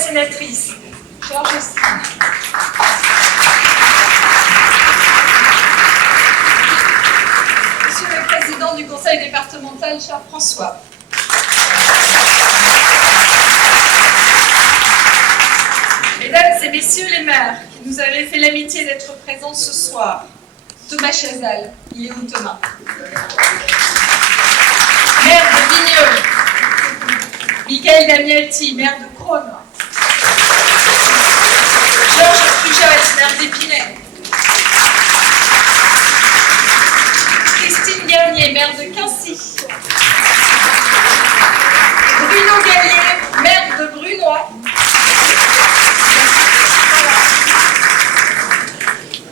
sénatrice, chère Justine. Monsieur le Président du Conseil départemental, cher François. Mesdames et Messieurs les maires qui nous avaient fait l'amitié d'être présents ce soir, Thomas Chazal, il est où Thomas? Maire de Vigneulles, Michael Damiati, maire de Crosne, Georges Pujol, maire d'Épinay, Christine Garnier, maire de Quincy, Bruno Gallier, maire de Brunois,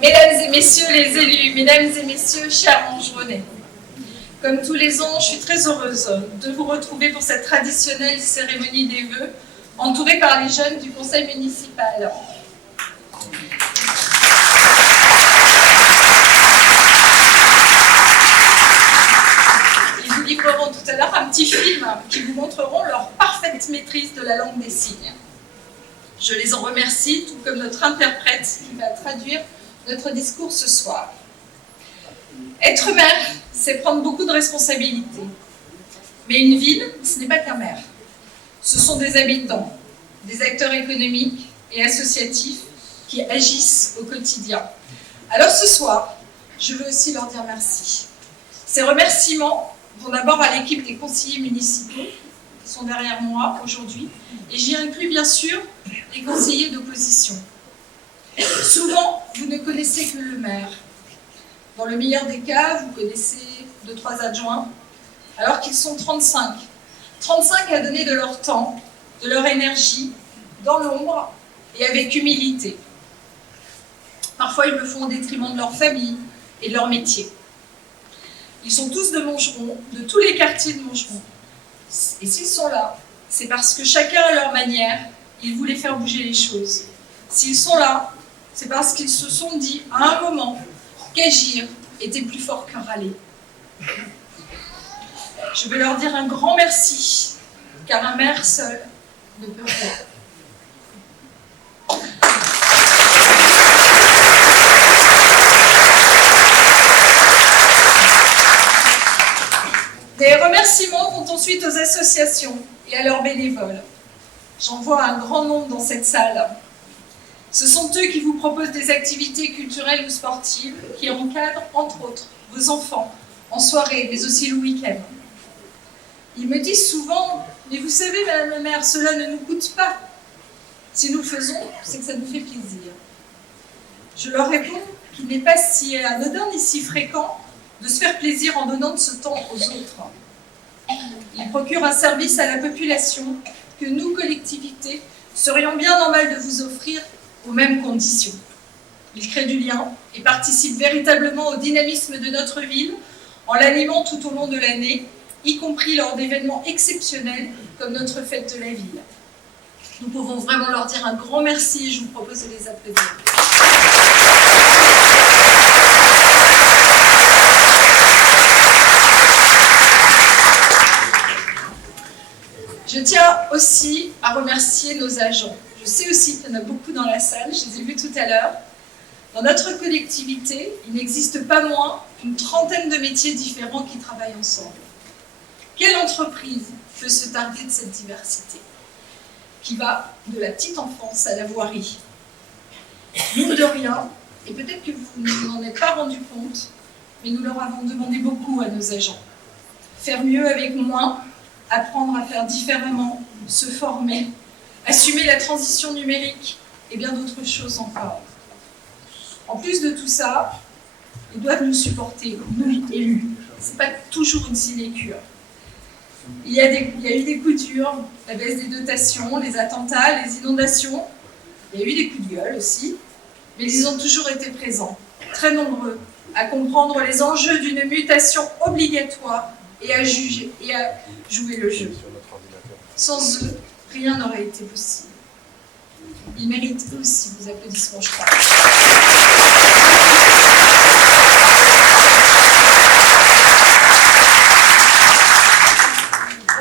Mesdames et Messieurs les élus, Mesdames et Messieurs, chers Angevonnais, comme tous les ans, je suis très heureuse de vous retrouver pour cette traditionnelle cérémonie des vœux, entourée par les jeunes du conseil municipal. Ils vous livreront tout à l'heure un petit film qui vous montreront leur parfaite maîtrise de la langue des signes. Je les en remercie, tout comme notre interprète qui va traduire notre discours ce soir. Être maire, c'est prendre beaucoup de responsabilités. Mais une ville, ce n'est pas qu'un maire. Ce sont des habitants, des acteurs économiques et associatifs qui agissent au quotidien. Alors ce soir, je veux aussi leur dire merci. Ces remerciements vont d'abord à l'équipe des conseillers municipaux qui sont derrière moi aujourd'hui, et j'y inclus bien sûr les conseillers d'opposition. Souvent, vous ne connaissez que le maire. Dans le meilleur des cas, vous connaissez 2-3 adjoints, alors qu'ils sont 35. 35 à donner de leur temps, de leur énergie, dans l'ombre et avec humilité. Parfois, ils le font au détriment de leur famille et de leur métier. Ils sont tous de Montgeron, de tous les quartiers de Montgeron. Et s'ils sont là, c'est parce que chacun à leur manière, ils voulaient faire bouger les choses. S'ils sont là, c'est parce qu'ils se sont dit à un moment qu'agir était plus fort qu'un râler. Je veux leur dire un grand merci, car un maire seul ne peut rien. Des remerciements vont ensuite aux associations et à leurs bénévoles. J'en vois un grand nombre dans cette salle. Ce sont eux qui vous proposent des activités culturelles ou sportives qui encadrent, entre autres, vos enfants en soirée, mais aussi le week-end. Ils me disent souvent « Mais vous savez, Madame la maire, cela ne nous coûte pas. Si nous le faisons, c'est que ça nous fait plaisir. » Je leur réponds qu'il n'est pas si anodin ni si fréquent de se faire plaisir en donnant de ce temps aux autres. Ils procurent un service à la population que nous, collectivités, serions bien normal de vous offrir aux mêmes conditions. Ils créent du lien et participent véritablement au dynamisme de notre ville en l'animant tout au long de l'année, y compris lors d'événements exceptionnels comme notre fête de la ville. Nous pouvons vraiment leur dire un grand merci et je vous propose de les applaudir. Je tiens aussi à remercier nos agents. Je sais aussi qu'il y en a beaucoup dans la salle, je les ai vus tout à l'heure. Dans notre collectivité, il n'existe pas moins d'une trentaine de métiers différents qui travaillent ensemble. Quelle entreprise peut se targuer de cette diversité qui va de la petite enfance à la voirie? Mine de rien, et peut-être que vous ne vous en êtes pas rendu compte, mais nous leur avons demandé beaucoup à nos agents. Faire mieux avec moins, apprendre à faire différemment, se former, assumer la transition numérique et bien d'autres choses encore. En plus de tout ça, ils doivent nous supporter, nous élus. Ce n'est pas toujours une sinécure. Il y a eu des coups durs, la baisse des dotations, les attentats, les inondations. Il y a eu des coups de gueule aussi, mais ils ont toujours été présents, très nombreux, à comprendre les enjeux d'une mutation obligatoire et à juger et à jouer le jeu. Sans eux, rien n'aurait été possible. Ils méritent aussi vos applaudissements, je crois.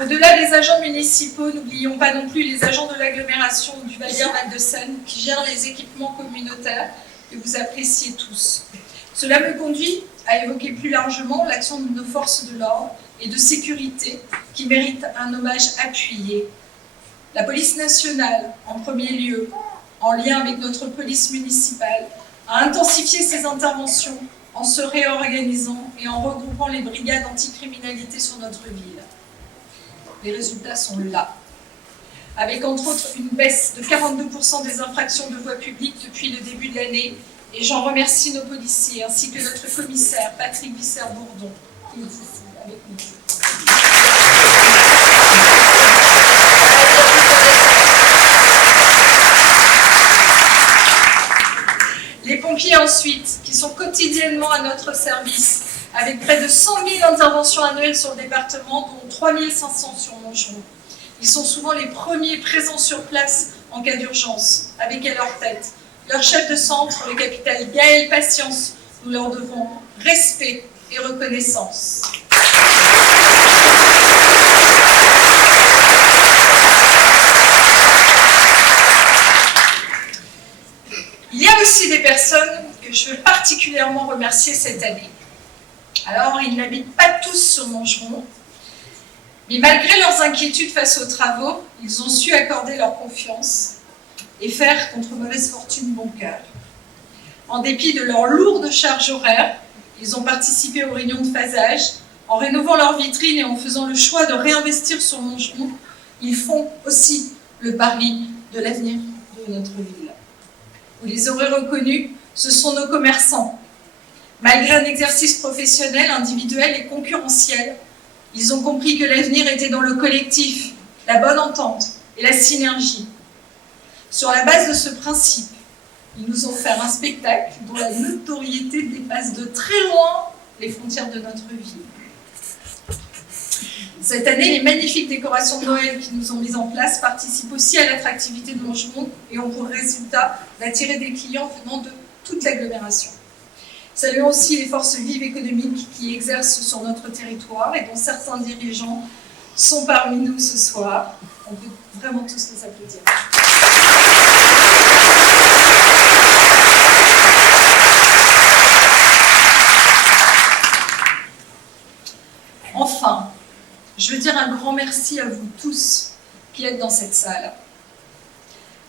Au-delà des les agents municipaux, n'oublions pas non plus les agents de l'agglomération du Vallière-Val de Seine qui gèrent les équipements communautaires que vous appréciez tous. Cela me conduit à évoquer plus largement l'action de nos forces de l'ordre et de sécurité qui méritent un hommage appuyé. La police nationale, en premier lieu, en lien avec notre police municipale, a intensifié ses interventions en se réorganisant et en regroupant les brigades anticriminalité sur notre ville. Les résultats sont là, avec entre autres une baisse de 42% des infractions de voie publique depuis le début de l'année, et j'en remercie nos policiers ainsi que notre commissaire Patrick Visser-Bourdon, qui est ici avec nous. Les pompiers ensuite, qui sont quotidiennement à notre service, avec près de 100 000 interventions annuelles sur le département, dont 3 500 sur Montgeron. Ils sont souvent les premiers présents sur place en cas d'urgence, avec à leur tête leur chef de centre, le capitaine Gaël Patience. Nous leur devons respect et reconnaissance. Il y a aussi des personnes que je veux particulièrement remercier cette année. Alors, ils n'habitent pas tous sur Montgeron, mais malgré leurs inquiétudes face aux travaux, ils ont su accorder leur confiance et faire contre mauvaise fortune bon cœur. En dépit de leur lourde charge horaire, ils ont participé aux réunions de phasage. En rénovant leurs vitrines et en faisant le choix de réinvestir sur Montgeron, ils font aussi le pari de l'avenir de notre ville. Vous les aurez reconnus, ce sont nos commerçants. Malgré un exercice professionnel, individuel et concurrentiel, ils ont compris que l'avenir était dans le collectif, la bonne entente et la synergie. Sur la base de ce principe, ils nous ont offert un spectacle dont la notoriété dépasse de très loin les frontières de notre ville. Cette année, les magnifiques décorations de Noël qui nous ont mises en place participent aussi à l'attractivité de Montgeron et ont pour résultat d'attirer des clients venant de toute l'agglomération. Saluons aussi les forces vives économiques qui exercent sur notre territoire et dont certains dirigeants sont parmi nous ce soir. On peut vraiment tous les applaudir. Enfin, je veux dire un grand merci à vous tous qui êtes dans cette salle.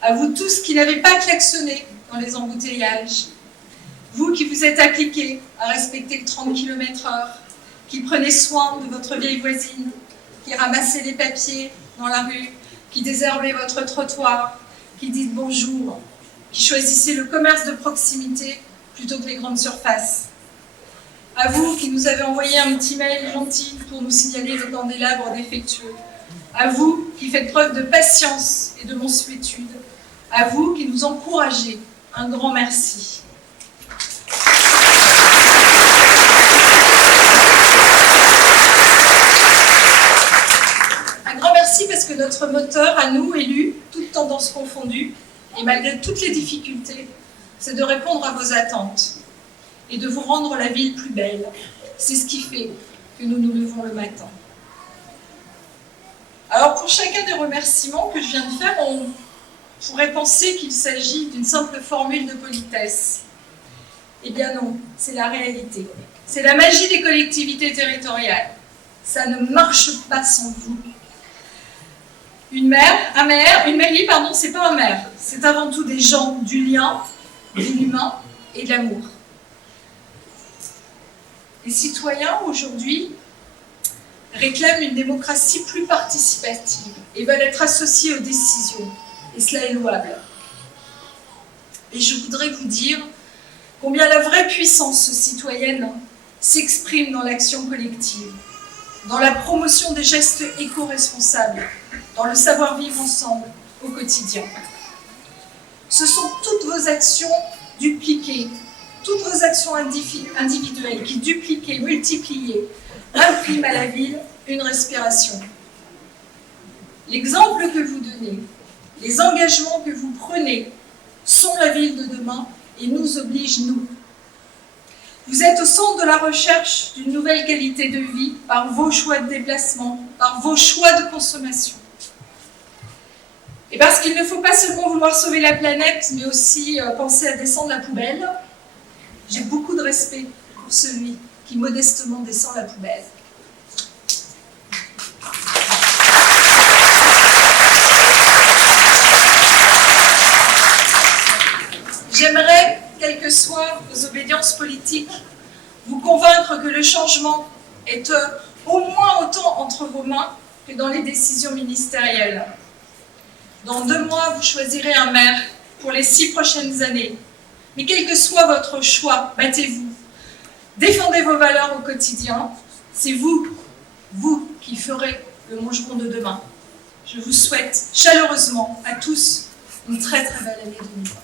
À vous tous qui n'avez pas klaxonné dans les embouteillages. Vous qui vous êtes appliqués à respecter le 30 km/h, qui prenez soin de votre vieille voisine, qui ramassez les papiers dans la rue, qui désherbez votre trottoir, qui dites bonjour, qui choisissez le commerce de proximité plutôt que les grandes surfaces. À vous qui nous avez envoyé un petit mail gentil pour nous signaler le candélabre défectueux. À vous qui faites preuve de patience et de mansuétude. À vous qui nous encouragez. Un grand merci. Un grand merci parce que notre moteur, à nous, élus, toutes tendances confondues, et malgré toutes les difficultés, c'est de répondre à vos attentes et de vous rendre la ville plus belle. C'est ce qui fait que nous nous levons le matin. Alors pour chacun des remerciements que je viens de faire, on pourrait penser qu'il s'agit d'une simple formule de politesse. Eh bien non, c'est la réalité. C'est la magie des collectivités territoriales. Ça ne marche pas sans vous. Une mairie, c'est pas un maire. C'est avant tout des gens, du lien, de l'humain et de l'amour. Les citoyens, aujourd'hui, réclament une démocratie plus participative et veulent être associés aux décisions. Et cela est louable. Et je voudrais vous dire combien la vraie puissance citoyenne s'exprime dans l'action collective, dans la promotion des gestes éco-responsables, dans le savoir-vivre ensemble au quotidien. Ce sont toutes vos actions dupliquées, toutes vos actions individuelles qui, dupliquées, multipliées, impriment à la ville une respiration. L'exemple que vous donnez, les engagements que vous prenez sont la ville de demain et nous obligent, nous. Vous êtes au centre de la recherche d'une nouvelle qualité de vie par vos choix de déplacement, par vos choix de consommation. Et parce qu'il ne faut pas seulement vouloir sauver la planète, mais aussi penser à descendre la poubelle, j'ai beaucoup de respect pour celui qui modestement descend la poubelle. J'aimerais, quelles que soient vos obédiences politiques, vous convaincre que le changement est au moins autant entre vos mains que dans les décisions ministérielles. Dans 2 mois, vous choisirez un maire pour les 6 prochaines années. Mais quel que soit votre choix, battez-vous. Défendez vos valeurs au quotidien. C'est vous qui ferez le Montgeron de demain. Je vous souhaite chaleureusement à tous une très très belle année 2020.